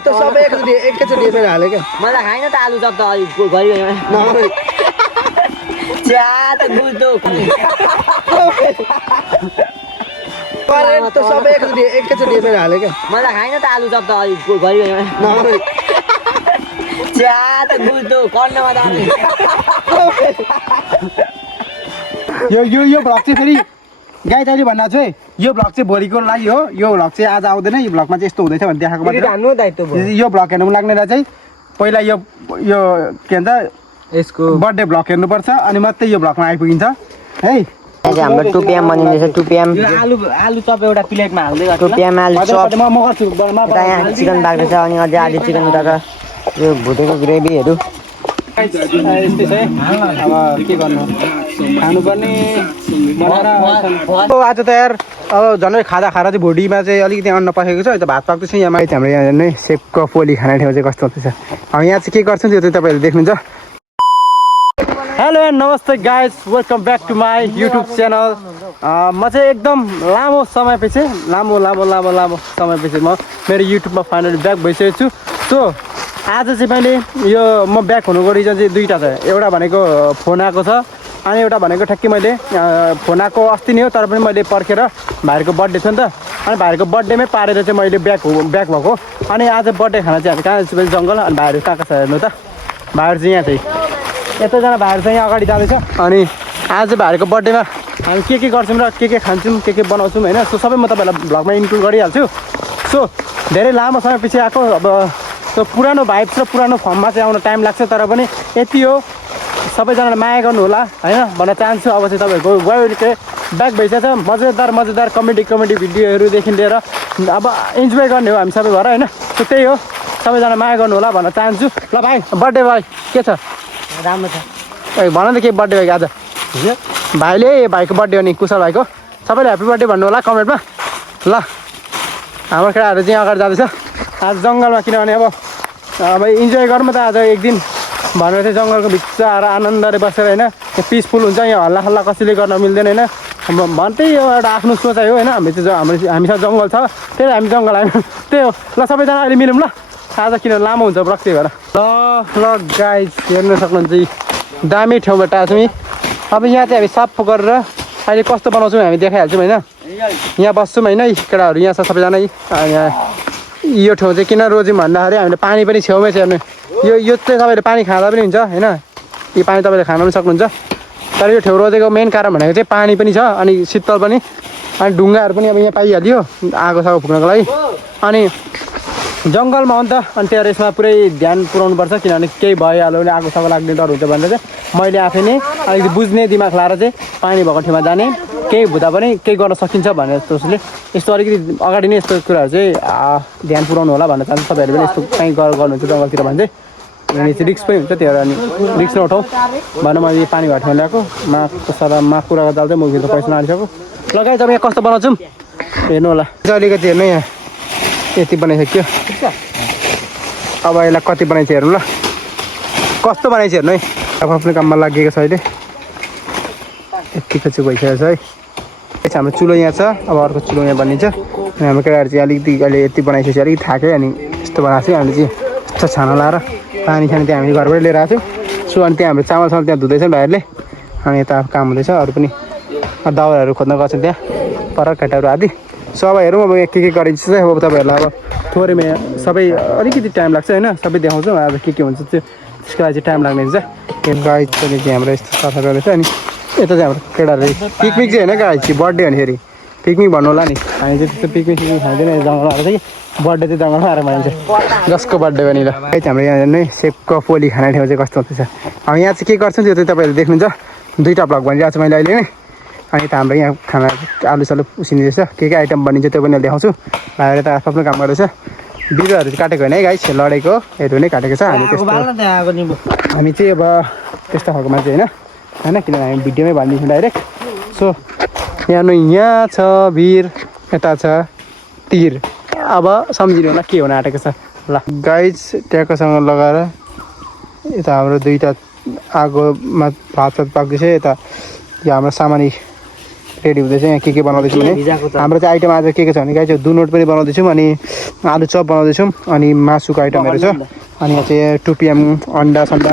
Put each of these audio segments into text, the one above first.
त सबै एकैचोटि यसरी हाल्यो क्या म त खाइन त आलु चप त घरि च्या त बुझ्दो त सबै एकैचोटि यसरी हाल्यो क्या म त खाइन त आलु चप त घरि च्या त बुझ्दो कर्नमा त यो भ्लग चाहिँ फेरि गाई तैँले भन्दा चाहिँ यो भ्लग चाहिँ भोलिको लागि हो यो भ्लग चाहिँ आज आउँदैन यो भ्लगमा चाहिँ यस्तो हुँदैछ भने देखाएको मात्रै यो भ्लग हेर्नु लाग्नेलाई चाहिँ पहिला यो के भन्छ यसको बर्थडे भ्लग हेर्नुपर्छ अनि मात्रै यो भ्लगमा आइपुगिन्छ है हाम्रो टुपियाम बनिँदैछ टुपियाम आलु चप एउटा प्लेटमा हाल्दै टुपियाम आलु चप म गर्छु यहाँ चिकन बाक्दैछ अनि अझै आधी चिकन उता छ यो भुटेको ग्रेभीहरू यस्तै छ अब के गर्नु खानुपर्ने आज त यार अब झन् खाँदा चाहिँ भुडीमा चाहिँ अलिकति अन्न पसेको छ यता भात पाक्दैछ यहाँ माथि हाम्रो यहाँ नै सेपको पोली खाने ठाउँ चाहिँ कस्तो हुँदैछ अब यहाँ चाहिँ के गर्छौँ त्यो चाहिँ तपाईँहरूले देख्नुहुन्छ हेलो एन्ड नमस्ते guys welcome back to my YouTube channel म चाहिँ एकदम लामो समयपछि लामो समयपछि म मेरो युट्युबमा फाइनली ब्याक भइसकेको छु सो आज चाहिँ मैले यो म ब्याक हुनुको रिजन चाहिँ दुईवटा छ एउटा भनेको फोन आएको छ अनि एउटा भनेको ठ्याक्कै मैले फोन आएको अस्ति नै हो तर पनि मैले पर्खेर भाइहरूको बर्थडे छ नि त अनि भाइहरूको बर्थडेमै पारेर चाहिँ मैले ब्याक भएको अनि आज बर्थडे खाना चाहिँ हामी कहाँ जान्छु भने जङ्गल अनि भाइहरू कहाँ छ हेर्नु त भाइहरू चाहिँ यहाँ चाहिँ यत्रोजना भाइहरू चाहिँ यहाँ अगाडि जाँदैछ अनि आज भाइहरूको बर्थडेमा हामी के गर्छौँ र के खान्छौँ के बनाउँछौँ होइन सो सबै म तपाईँहरूलाई भ्लगमा इन्क्लुड गरिहाल्छु सो धेरै लामो समयपछि आएको अब त्यो पुरानो भाइब्स र पुरानो फर्ममा चाहिँ आउन टाइम लाग्छ तर पनि यति हो सबैजनालाई माया गर्नु होला होइन भन्न चाहन्छु अब चाहिँ तपाईँहरूको वेलकै ब्याक भइसकेछ मजेदार कमेडी भिडियोहरूदेखि लिएर अब इन्जोय गर्ने हो हामी सबै भएर होइन सो त्यही हो सबैजना माया गर्नु होला भन्न चाहन्छु ल भाइ बर्थडे भाइ के छ राम्रो छ ए भन त के बर्थडे भाइको आज भाइले भाइको बर्थडे हो नि कुशल भाइको सबैले ह्याप्पी बर्थडे भन्नु होला कमेन्टमा ल हाम्रो केटाहरू चाहिँ अगाडि जाँदैछ आज जङ्गलमा किनभने अब इन्जोय गरौँ त आज एक दिन भनेर चाहिँ जङ्गलको भित्र आएर आनन्दले बसेर होइन पिसफुल हुन्छ यहाँ हल्ला हल्ला कसैले गर्न मिल्दैन होइन भन्दै यो एउटा आफ्नो सोचाइ हो होइन हामीसँग जङ्गल छ त्यही हामी जङ्गल आयौँ त्यही हो ल सबैजना अहिले मिलौँ ल आज किन लामो हुन्छ ब्लग त्यही भएर ल गाइज हेर्न सक्नुहुन्छ दामी ठाउँबाट आएको छौँ अब यहाँ चाहिँ हामी साफ गरेर अहिले कस्तो बनाउँछौँ हामी देखाइहाल्छौँ होइन यहाँ बस्छौँ होइन केटाहरू यहाँ छ सबैजना यहाँ यो ठाउँ चाहिँ किन रोज्यौँ भन्दाखेरि हामीले पानी पनि छेउमै छ हेर्नु यो चाहिँ तपाईँले पानी खाँदा पनि हुन्छ होइन यो पानी तपाईँले खान पनि सक्नुहुन्छ तर यो ठाउँ रोजेको मेन कारण भनेको चाहिँ पानी पनि छ अनि शीतल पनि अनि ढुङ्गाहरू पनि अब यहाँ पाइहाल्यो आगो फुक्नको लागि अनि जङ्गलमा हो नि त अनि त्यहाँ यसमा पुरै ध्यान पुऱ्याउनुपर्छ किनभने केही भइहाल्यो भने आगो लाग्ने डर हुन्छ भनेर चाहिँ मैले आफै नै अलिकति बुझ्ने दिमाग लाएर चाहिँ पानी भएको ठाउँमा जाने केही हुँदा पनि केही गर्न सकिन्छ भनेर जसले यस्तो अलिकति अगाडि नै यस्तो कुराहरू चाहिँ ध्यान पुऱ्याउनु होला भन्न चाहन्छु तपाईँहरू पनि यस्तो कहीँ गर्नुहुन्छ जङ्गलतिर भने चाहिँ अनि चाहिँ रिक्स पनि हुन्छ त्यही भएर अनि रिक्स नउठाउँ भनेर मैले पानी भएको ठाउँमा ल्याएको माघको सर माघ कुराको दाल चाहिँ मुखित पैसा नआलिसक्यो लगाइ तपाईँ यहाँ कस्तो बनाउँछौँ हेर्नु होला अलिकति हेर्नु यहाँ यति बनाइसक्यो अब यसलाई कति बनाइन्छ हेर्नु ल कस्तो बनाइन्छ हेर्नु है अब आफ्नो काममा लागेको छ अहिले यतिको चाहिँ भइसकेको छ है यसो हाम्रो चुलो यहाँ छ अब अर्को चुलो यहाँ बनिन्छ अनि हाम्रो केटाहरू चाहिँ अलिकति अहिले यति बनाइसकेपछि अलिकति थाक्यो अनि यस्तो बनाएको चाहिँ हामीले चाहिँ यस्तो छाना लाएर पानी खाने त्यहाँ हामीले घरबाट लिएर आएको थियौँ सो अनि त्यहाँ हाम्रो चामलसँग त्यहाँ धुँदैछ भाइहरूले अनि यता काम हुँदैछ अरू पनि दाउराहरू खोज्न गएको छ त्यहाँ पर केटाहरू आदि सो अब हेरौँ अब के गरिन्छ चाहिँ अब तपाईँहरूलाई अब थोरैमा सबै अलिकति टाइम लाग्छ होइन सबै देखाउँछौँ अब के हुन्छ त्यो त्यसको लागि चाहिँ टाइम लाग्ने हुन्छ गाई चाहिँ हाम्रो यस्तो सफा गर्दैछ अनि यता चाहिँ हाम्रो केटाहरू पिकनिक चाहिँ होइन गाई चाहिँ बर्थडे हो नि फेरि पिकनिक भन्नु होला नि हामी चाहिँ त्यस्तो पिकनिक खाँदैन जङ्गलमा आएर चाहिँ बर्थडे चाहिँ जङ्गलमा आएर भनिन्छ जसको बर्थडे पनि ल है हाम्रो यहाँ नै सेपको पोली खाने ठाउँ चाहिँ कस्तो हुँदैछ अब यहाँ चाहिँ के गर्छौँ त्यो चाहिँ तपाईँहरूले देख्नुहुन्छ दुईवटा भ्लग भनिरहेको छु मैले अहिले नै अनि त हाम्रो यहाँ खाना आलु सालु उसिँदैछ के आइटम बनिन्छ त्यो पनि देखाउँछु भाइहरूले त आफ्नो काम गर्दैछ बिरुवाहरू चाहिँ काटेको होइन है गाई लडेको हेर्नु नै काटेको छ हामी त्यस्तो हामी चाहिँ अब त्यस्तो खालको मान्छे होइन किनभने हामी भिडियोमै भनिदिन्छौँ डाइरेक्ट सो यहाँ छ भिर यता छ तिर अब सम्झिनु होला के हुन आँटेको छ ल गाइज ट्याकोसँग लगाएर यता हाम्रो दुईवटा आगोमा भात पाक्दैछ यता हाम्रो सामानी रेडी हुँदैछ यहाँ के बनाउँदैछु भने हाम्रो चाहिँ आइटम आज के छ भने गाई चाहिँ दुनोट पनि बनाउँदैछौँ अनि आलु चप बनाउँदैछौँ अनि मासुको आइटमहरू छ अनि यहाँ चाहिँ 2 PM अन्डा सन्डा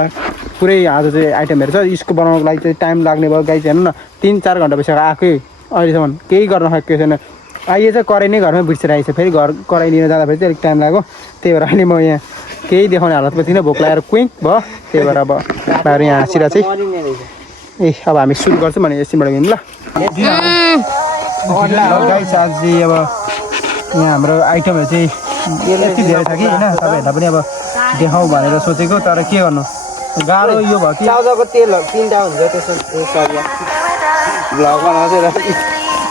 पुरै आज चाहिँ आइटमहरू छ यसको बनाउनको लागि चाहिँ टाइम लाग्ने भयो गाई चाहिँ हेर्नु न 3-4 घन्टा भइसक्यो आएकै अहिलेसम्म केही गर्न सकेको छैन अहिले चाहिँ कराई नै घरमै बिर्सिरहेको छ फेरि घर कराई लिन जाँदाखेरि चाहिँ अलिक टाइम लाग्यो त्यही भएर अहिले म यहाँ केही देखाउने हालतमा थिइनँ भोक लागेर क्विक भयो त्यही भएर अब भाइहरू यहाँ हाँसिरहेको चाहिँ ए अब हामी सुरु गर्छौँ भने एकछिनबाट हिँड्नु ल गाई छ आज चाहिँ अब यहाँ हाम्रो आइटमहरू चाहिँ यति धेरै छ कि होइन तपाईँहरूलाई पनि अब देखाउँ भनेर सोचेको तर के गर्नु गाह्रो यो भयो कि चाउचाउको तेल 3टा हुन्छ त्यसमा भ्लगमा नचेर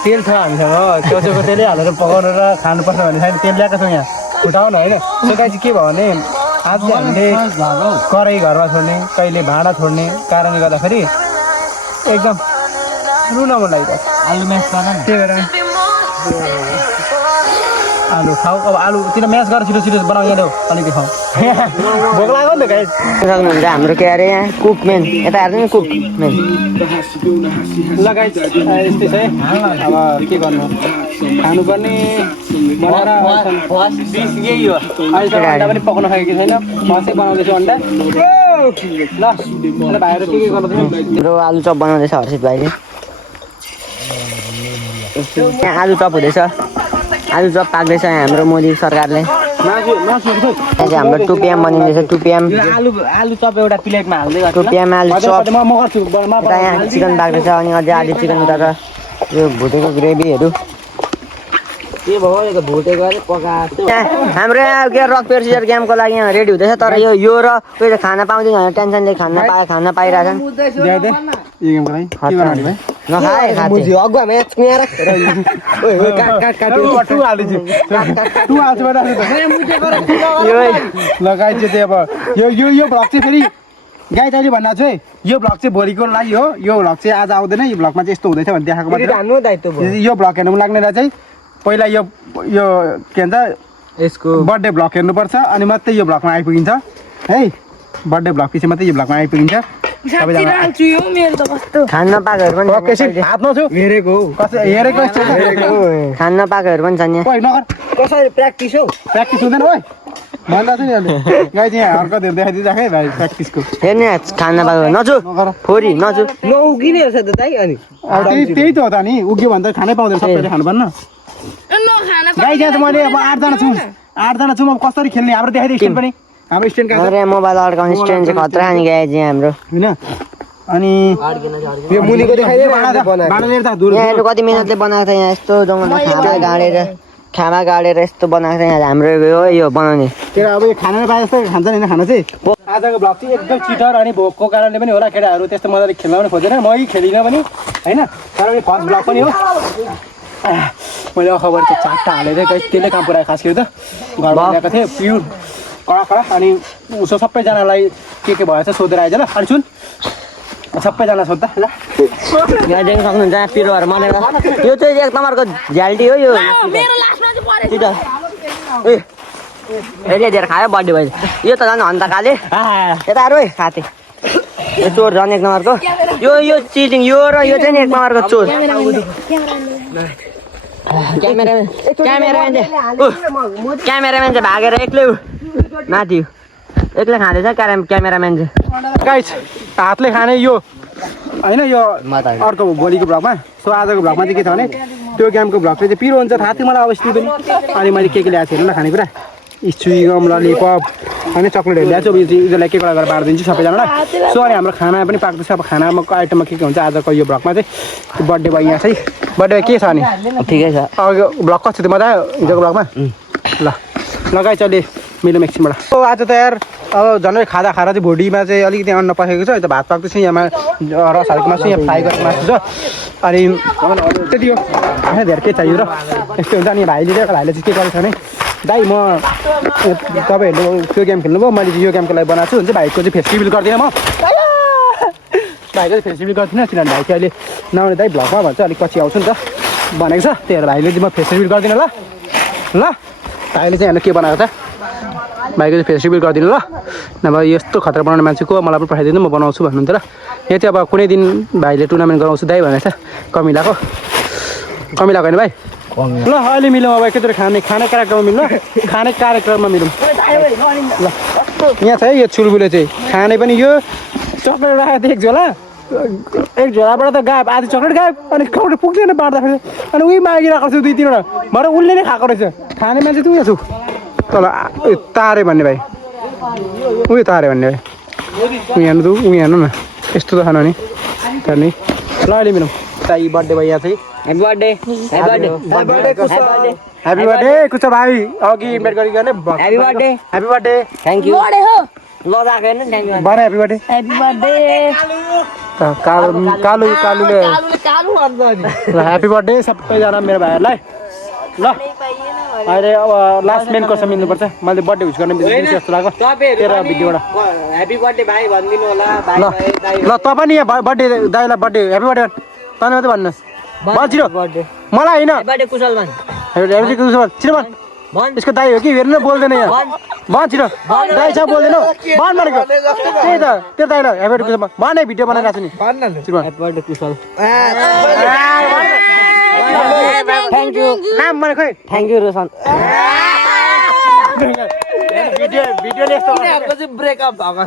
तेल छ हामीसँग चाउचाउको तेलै हालेर पकाउनु र खानुपर्छ भन्ने छैन तेल ल्याएको छौँ यहाँ फुटाउनु होइन त्यो गाई चाहिँ के भयो भने आज चाहिँ हामीले कराई घरमा छोड्ने कहिले भाँडा छोड्ने कारणले गर्दाखेरि एकदम रुन मन लागिरहेको आलु म्यास गर्न त्यही भएर आलु खाऊ अब आलुतिर म्यास गरेर छिटो छिटो बनाउ यहाँ अलिकति खाऊ भोक लाग्यो नि त गाई सक्नुहुन्छ हाम्रो के अरे यहाँ कुकमेन यता हेर्नु नि कुकमेन ल गाई यस्तै छ है अब के गर्नु खानुपर्ने यही हो अहिलेसम्म अन्डा पनि पकाउन सकेको छैन म चाहिँ बनाउँदैछु अन्डा ल भाइहरू के गर्दैछ हाम्रो आलु चप बनाउँदैछ हर्षित भाइले यहाँ आलु चप हुँदैछ आलु चप पाक्दैछ यहाँ हाम्रो मोदी सरकारले यहाँ चाहिँ हाम्रो 2 PM बनिँदैछ 2 PM आलु चप एउटा प्लेटमा हाल्दै 2 PM आलु चप म गर्छु यता यहाँ चिकन पाक्दैछ अनि अझै आधी चिकन उता छ यो भुटेको ग्रेभीहरू के भयो भुटेको अरे पकाएको हाम्रो यहाँ के रक पेपर सिजर गेमको लागि यहाँ रेडी हुँदैछ तर यो र कोही त खाना पाउँदैन भनेर टेन्सनले खान पाइरहेछन् नखाए खाते लगाइ चाहिँ त्यही अब यो भ्लग चाहिँ फेरि गाई चाहिँ भन्नु चाहिँ यो भ्लग चाहिँ भोलिको लागि हो यो भ्लग चाहिँ आज आउँदैन यो भ्लगमा चाहिँ यस्तो हुँदैछ भने देखाएको मात्रै यो भ्लग हेर्नु लाग्ने चाहिँ पहिला यो के भन्छ यसको बर्थडे भ्लग हेर्नुपर्छ अनि मात्रै यो भ्लगमा आइपुगिन्छ है बर्थडे भ्लग पछि मात्रै यो भ्लगमा आइपुगिन्छ खान नपाएकोहरू पनि हात नछु हेरेको हेरेको खान नपाएकोहरू पनि छन् यहाँ कसरी प्र्याक्टिस हुँदैन है भन्दा चाहिँ नि गाई चाहिँ हर्कतहरू देखाइदिन्छ है भाइ प्र्याक्टिसको हेर्ने खान नपाएको नचु फोरी नचु नउगिने रहेछ त दाइ अनि त्यही त हो त नि उग्यो भने त खानै पाउँदैन सबैले खानु पर्न गाई चाहिँ मैले अब 8जना छु म कसरी खेल्ने हाम्रो देखाइदिए पनि हाम्रो स्ट्यान्ड हाम्रो यहाँ मोबाइल अड्काउने स्ट्यान्ड चाहिँ खतरा नि गाई चाहिँ हाम्रो होइन अनि यो मुनिको देखाइदिए यहाँहरू कति मिहिनेतले बनाएको छ यहाँ यस्तो जङ्गलमा खाना गाडेर यस्तो बनाएको छ यहाँ हाम्रो यो बनाउने त्यो अब यो खाना पाए जस्तो खान्छ नि खाना चाहिँ आजको भ्लग चाहिँ एकदम चिटर अनि भोकको कारणले पनि होला केटाहरू त्यस्तो मजाले खेल्न पनि खोजेन मै खेलिनँ पनि होइन तर यो फर्स्ट भ्लग पनि हो मैले अखबार चाहिँ 4टा हालेर त्यसले काम पुऱ्यायो खास गरी त घरमा ल्याएको थिएँ प्युर कडा अनि उसो सबैजनालाई के भएछ सोधेर आइज ल अनि सुन सबैजना सोध्दा ल यहाँ देख्न सक्नुहुन्छ पिरोहरू मरेर यो चाहिँ एक नम्बरको झ्याल्टी हो यो दिएर खायो बर्थडे भयो यो त झन् अन्त खाले यता आएर खाते यो चोर झन् एक नम्बरको यो चिटिङ यो र यो चाहिँ नि एक नम्बरको चोर क्यामेराम्यान चाहिँ भागेर एक्लै माथि एक्लै खाँदैछ क्यामेराम्यान चाहिँ गाइस हातले खाने यो होइन यो अर्को भोलिको भ्लगमा सो आजको भ्लगमा चाहिँ के छ भने त्यो गेमको भ्लग चाहिँ पिरो हुन्छ थाहा थियो मलाई अवस्थित पनि अनि मैले के ल्याएको थिएँ हेर्नु न खानेकुरा स्चुइगम ललिपप होइन चक्लेटहरू ल्याएको छु यसलाई के गरेर बाँडिदिन्छु सबैजनालाई सो अनि हाम्रो खाना पनि पाक्दैछ अब खानाको आइटममा के हुन्छ आजको यो भ्लगमा चाहिँ बर्थडे भयो यहाँ चाहिँ बर्थडे के छ अनि ठिकै छ अब भ्लग कस्तो थियो मजा आयो हिजोको भ्लगमा ल लगाइ चले मिलो एकछिनबाट अब आज त यार अब झन् खाँदा चाहिँ भुडीमा चाहिँ अलिकति अन्न पसेको छ यता भात पाक्दैछ यहाँमा रस हालेको मासु यहाँ फ्राई गरेको मासु छ अनि त्यति हो होइन धेरै के चाहियो र यस्तो हुन्छ अनि भाइले चाहिँ के गरेको छ भने दाइ म तपाईँहरूले त्यो गेम खेल्नुभयो मैले चाहिँ यो गेमको लागि बनाएको छु हुन्छ भाइको चाहिँ फेस्टिभल गर्दिनँ म भाइको चाहिँ फेस्टिभल गर्दिनँ किनभने भाइ चाहिँ अहिले नआउने दाइ भ्लगमा भन्छ अलिक पछि आउँछु नि त भनेको छ त्यही भएर भाइले चाहिँ म फेस्टिभल गर्दिनँ ल भाइले चाहिँ हेर्नु के बनाएको छ भाइको चाहिँ फेस्टिभल गरिदिनु ल नभए यस्तो खतरा बनाउने मान्छेको मलाई पनि पठाइदिनु म बनाउँछु भन्नुहुन्थ्यो र यहाँ चाहिँ अब कुनै दिन भाइले टुर्नामेन्ट गराउँछु दाइ भनेको छ कमिलाको कमी लाग्यो नि भाइ ल अहिले मिलौँ अब एकैचोटि खाने कार्यक्रममा मिल्नु खाने कार्यक्रममा मिलौँ ल यहाँ छ है यो छुलबुले चाहिँ खाने पनि यो चक्लेट राखेको थिएँ एक झोला एक झोलाबाट त गायब आधी चक्लेट गायब अनि चक्लेट पुग्दैन बाँड्दाखेरि अनि उही मागिरहेको छु 2-3वटा भरे उसले नै खाएको रहेछ खाने मान्छे त उयो छु तल तारे भन्ने भाइ उयो तारे भन्ने भाइ उ हेर्नु न यस्तो त खानु नि नि ल अहिले मिलौँ ताई बर्थडे भयो यहाँ चाहिँ ह्यापी बर्थडे कुछ भाइ अघि इन्भाइट गरिकन ह्यापी बर्थडे थ्याङ्क यू ल राखेँ नि थ्याङ्क यू भन ह्यापी बर्थडे कालुले ल ह्यापी बर्थडे सबैजना मेरो भाइहरूलाई ल अहिले अब लास्ट मेन कसो मिल्नुपर्छ मैले बर्थडे विस गर्ने जस्तो लाग्यो तेरो भिडियोबाट ह्यापी बर्थडे भाइ भनिदिनु होला ल तपाईँ नि यहाँ बर्थडे दाइलाई बर्थडे ह्यापी बर्थडे तपाईँ मात्रै भन्नुहोस् भन छिटो मलाई होइन बर्थडे कुशल भन छिटो भन यसको दाइ हो कि हेर्नु बोल्दैन यहाँ भन छिटो दाइ छ बोल्दैन भन भनेको त्यही त त्यो दाइलाई ह्यापी बर्थडे कुशल भन भिडियो बनाइरहेको छु नि छिटो happy birthday Kushal thank you नाम भने खोइ थ्याङ्क यू रोशन भिडियोले यस्तो ब्रेकअप भएको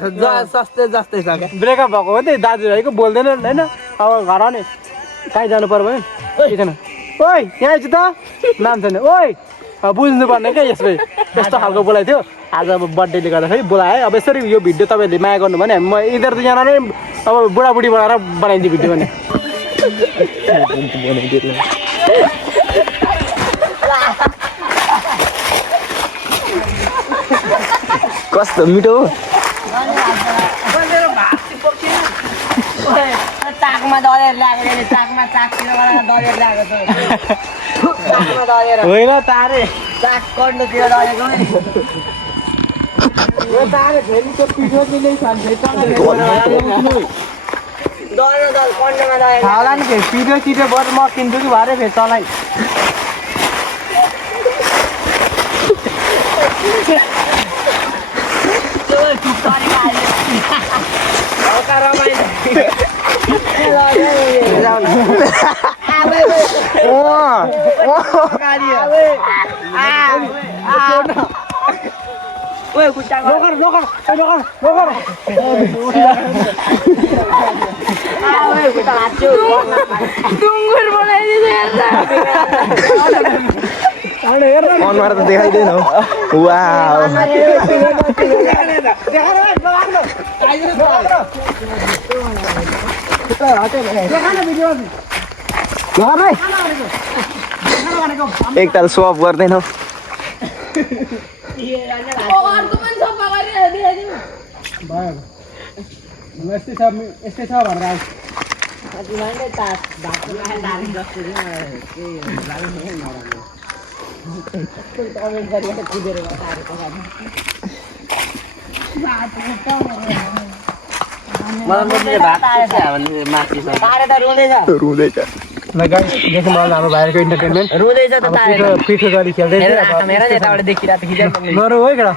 छ जस्तै छ ब्रेकअप भएको हो त्यही दाजुभाइको बोल्दैन होइन अब घर आउने कहीँ जानु पर्यो भने छैन ओइ यहाँ आइज त नाम छैन ओइ बुझ्नुपर्ने क्या यसले यस्तो खालको बोलाइ थियो आज अब बर्थडेले गर्दाखेरि बोलाएँ अब यसरी यो भिडियो तपाईँहरूले माया गर्नु भने म इधर त यहाँ नै अब बुढाबुढी बनाएर बनाइदियो भिडियो भने कस्तो मिठो चाकमा दलेर ल्याएको चाकमा चाकतिर दलेर ल्याएको होइन तारे चाक कर्नुतिर दलेको तारे फेरिको पिठो मिल्दै होला नि फेरि पिठो चिठो बर म किन्छु कि भरे फेरि तँलाई अनुहार त देखाइँदैन एकताल सोअप गर्दैनौ यस्तै छ भनेर ल गाइस देखिन मलाई हाम्रो भाइको इन्टरटेनमेन्ट पिठो गरी खेल्दै नरौ है केटा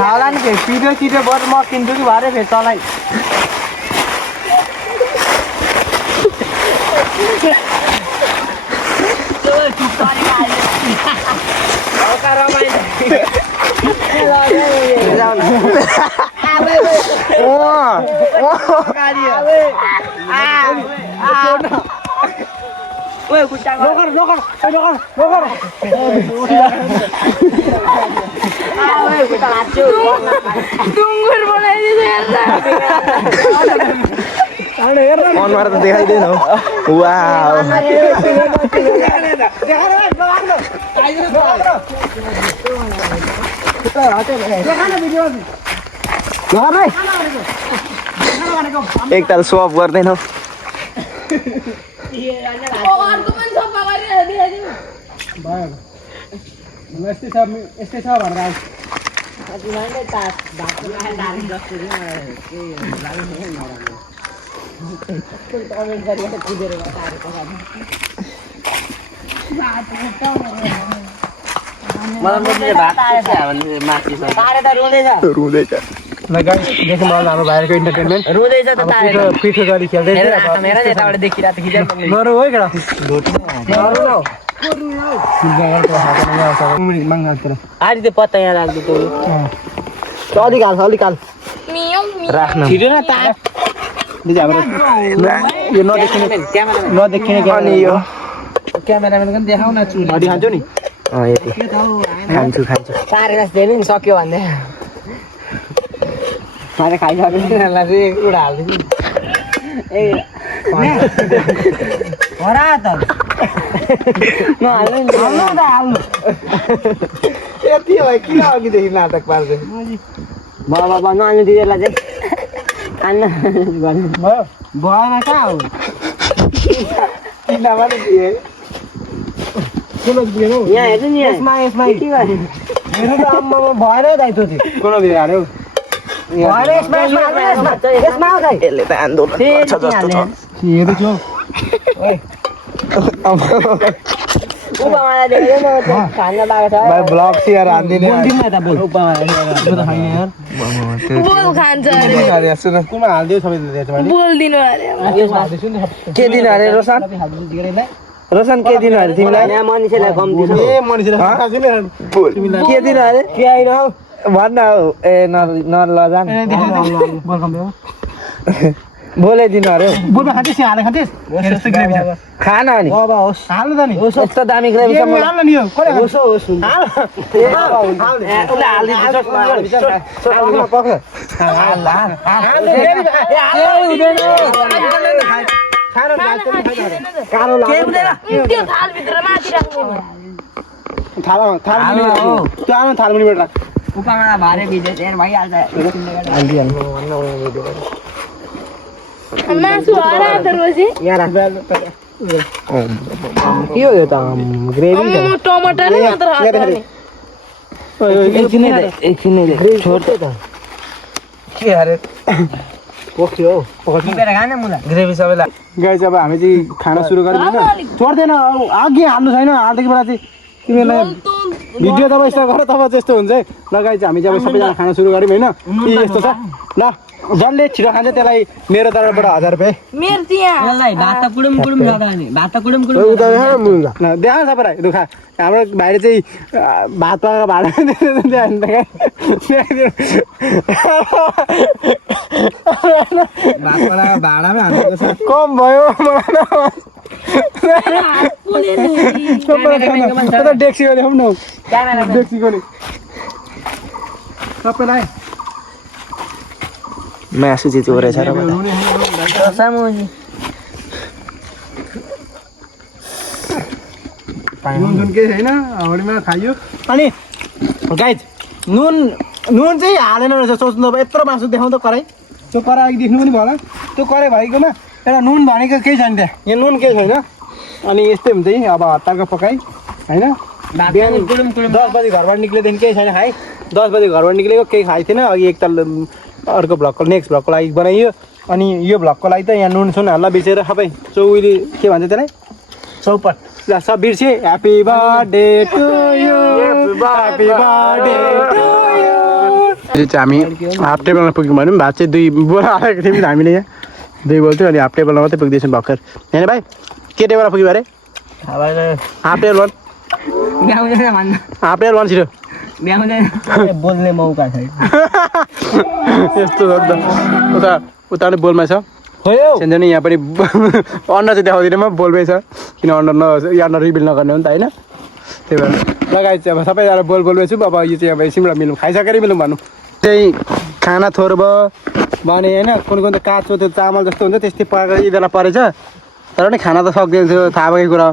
होला नि फेरि पिठो चिठो बर म किन्छु कि भरे फेरि तँलाई अनुहार त देखाइँदैन एकताल सोअप गर्दैनौ यस्तै छ भनेर मलाई मुजुले भात खान्छ भने माथि छ तारे त रुँदैछ ल गाइस देखौँ मलाई हाम्रो भाइको इन्टरटेनमेन्ट रुँदैछ त तारे पिठो गरी खेल्दै हेर आँखा मेरा यताबाट देखिरहेको थियो खिचेर नरु है केटा आदि त्यो पत्ता यहाँ राख्दो त्यो अलिक हाल अलिक हाल राख्न छिटो न ता दिदी हाम्रो यो नदेखिने अनि यो क्यामेराम्यान पनि देखाउ न चुली हड्डी खान्छौ नि यति खान्छु तारे जस्तो नि सक्यो भन्दै मैले खाइसकेँ एउटा हाल्दिनु हरा त नहाल्नु नि हाल्नु यति हो किन अघिदेखि नाटक पार्दै बाबा नहाल्नु दिदीलाई चाहिँ खान्न भन्नु भयो भएन कहाँ हो किन पनि दिए यहाँ हेर्नु नि यसमा के गर्ने मेरो त आम्मामा भएन दाइतो थियो कुन भिड हाल्यो भरे यसमा आऊ दाइ यसले त आन्दोलन गर्छ जस्तो छ हेर्दैछु उपामालाई देखेर म खान्न पाएको छ भाइ ब्लग सेयर हान्दिने बोल खान्छ अरे कुनमा हालिदियो सबै बोल्दिनु अरे के दिन अरे रोशन रोशन के दिन अरे तिमीलाई यहाँ मानिसलाई कम्ती छ ए मनिसले के दिन अरे के आइन हौ भन्न हौ ए न लजान बोले दिन अरे बोलमा खान्थिस् हाले खान्थिस् यस्तो ग्रेभी छ खाना अनि अब होस् हाल्नु त नि यस्तो दामी ग्रेभी छ मलाई हाल्नु नि यो कसले होस् होस् हाल उसले हालिदिन्छ त्यो थालभित्र माथि राख्नु त्यो आउनु थालमुनिबाट राख उपामा भारे भिजे भइहाल्छ मासु हरा त रोजी के हो यो त ग्रेभी टमाटर मात्र हाल्छ एकछिनै छोड्दै त के अरे पोख्यो हौ टिपेर खाने मुला ग्रेभी सबैलाई गाइस अब हामी चाहिँ खाना सुरु गरौँ हैन छोड्दैन अघि हाल्नु छैन हाल्दैको बेला चाहिँ तिमीलाई भिडियो तब स्टार्ट गर तब त्यस्तो हुन्छ है ल गाइस हामी चाहिँ अब सबैजना खाना सुरु गरौँ हैन के यस्तो छ ल जसले छिटो खान्छ त्यसलाई मेरो तर्फबाट 1000 रुपैयाँ मेरो त्यहाँ यसलाई भात कुडुम छ नि भात कुडुम देखा सबैलाई दुखा हाम्रो भाइले चाहिँ भात पाएको भाडा भाडामा हालेको छ कम भयो डेक्सीको देखाउँ न डेक्सीको नि सबैलाई मासु चाहिँ चोरेछ र नुन केही छैन हौडीमा खाइयो अनि गाइज नुन चाहिँ हालेन रहेछ सोच्नु अब यत्रो मासु देखाउँ त कराई त्यो कराई देख्नु पनि भयो होला त्यो कराई भएकोमा एउटा नुन भनेको केही छैन त्यहाँ यहाँ नुन केही छैन अनि यस्तै हुन्छ है अब हतारको पकाइ होइन बिहान 10 बजी घरबाट निक्लेदेखि केही छैन खाइ 10 बजी घरबाट निक्लेको केही खाइ थिएन अघि एकताल अर्को भ्लगको नेक्स्ट भ्लगको लागि बनाइयो अनि यो भ्लगको लागि त यहाँ नुन सुन हाल्ला बिर्सेर सबै चौली के भन्छ त्यसलाई चौपट ल सब बिर्से happy birthday to you happy birthday to you चाहिँ हामी हाफ टेबलमा पुग्यौँ भने भात चाहिँ 2 बोरा आएको थियौँ हामीले यहाँ 2 बोल थियो अनि हाफ टेबलमा मात्रै पुग्दैछौँ भर्खर होइन भाइ के टेबलमा पुग्यो अरे हाफ टेबल भन् भ्याउँदैन भन्न हाफ टेबल भन् छिटो भ्याउँदैन बोल्ने मौका छैन यस्तो छ नि त उता पनि बोलमा छ सेन्जनी यहाँ पनि अन्डा चाहिँ देखाउँदिनँ म बोलमै छ किन अन्डा रिभिल नगर्ने हो नि त होइन त्यही भएर लगाइ चाहिँ अब सबैजना बोलमै छु अब यो चाहिँ अब एकछिनबाट मिलौँ खाइसकेर मिलौँ भनौँ त्यही खाना थोर भयो भने होइन कुन त काँचो त्यो चामल जस्तो हुन्छ त्यस्तै पकाएको यिनीहरूलाई परेछ तर पनि खाना त सक्दैन थियो थाहा भएकै कुरा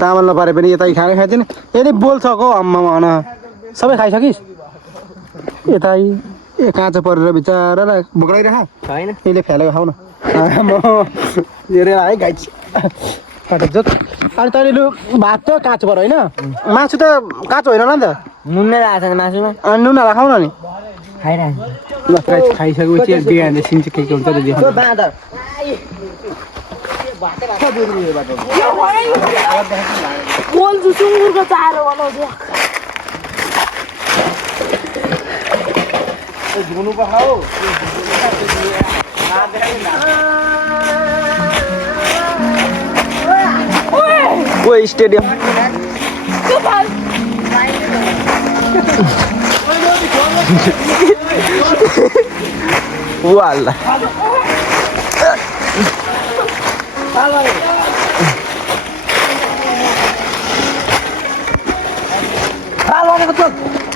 चामल नपरे पनि यता खानै खाँदैन यदि बोल्छको अम्मामा भन सबै खाइसकिस् यता काँचो परेर बिचरालाई भोक्राइरह छैन यसले फ्यालेको खाऊ न म हेरेर है गाइड कटक जोत अनि तैँले लु भात त काँचो पऱ्यो होइन मासु त काँचो होइन होला नि त नुन नै लागेको छ मासुमा अनि नुन हालेर खाऊ न नि खाइरहेको ल गाइड खाइसकेपछि बिहान सिन चाहिँ के हुन्छ त देखाउनु बाँदर बोल्छु सुँगुरको चारो बनाउँछु धुनु पर्छ हौ ओ स्टेडियम त्यो थाल वाला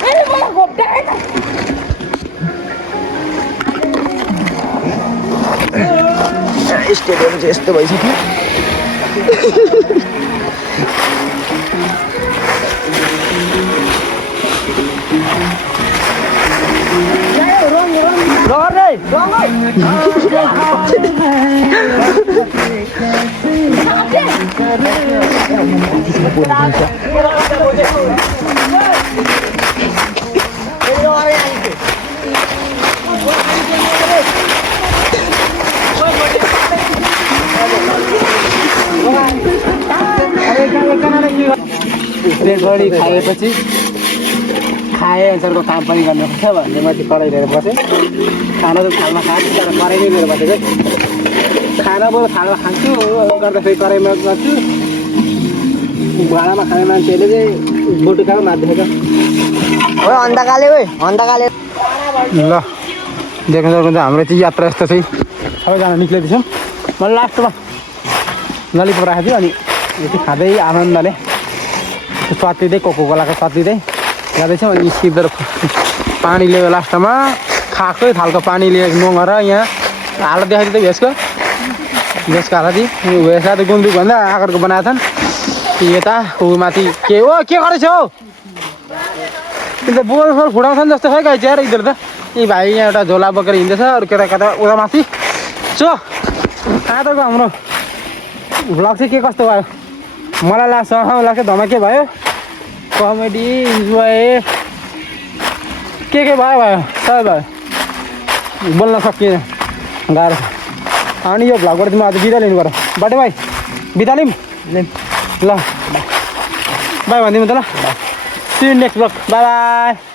अरे मलाई घोप्टा हैन स्टेडियम चाहिँ यस्तो भइसक्यो गरी खाएपछि खाए अनुसारको काम पनि गर्नुपर्छ भन्ने माथि कराई लिएर बसेँ खाना त थालमा खान्छु तर कराई नै लिएर बसेको खाना बरु थालमा खान्छु गर्दाखेरि कराईमा गर्छु भाँडामा खाने मान्छेले चाहिँ बोटुकामा मार्देखेको ओ अन्धकाले ओइ अन्धकाले ल देख्न सक्नुहुन्छ हाम्रो चाहिँ यात्रा यस्तो चाहिँ सबैजना निक्लिँदैछौँ मैले लास्टमा ललिपप राखेको थियो अनि यो चाहिँ खाँदै आनन्दले सत्तिँदै कोकोकोलाको सत्तिँदै जाँदैछौँ अनि सिधै पानी ल्यायो लास्टमा खाएकै थालको पानी लिएर नुहाएर यहाँ हालत देखाइदियो भेजको हालत भेज त गुन्द्रुक भन्दा आकारको बनाएको छन् यता ऊ माथि के हो के गरेछ हौ अन्त बोल फुटाउँछन् जस्तो खै गाई चाहिँ इधर त यी भाइ यहाँ एउटा झोला बोकेर हिँड्दैछ अरू केटा उता माथि चो आजको हाम्रो भ्लग चाहिँ के कस्तो भयो मलाई लाग्छ धमाके भयो कमेडी इन्जोय के भयो सबै भयो बोल्न सकिएन गाह्रो अनि यो भ्लगबाट चाहिँ म आज बिदा लिनु पर्यो बाटो भाइ बिदा लिउँ ल बाई भनिदिनु त ल see you next vlog bye by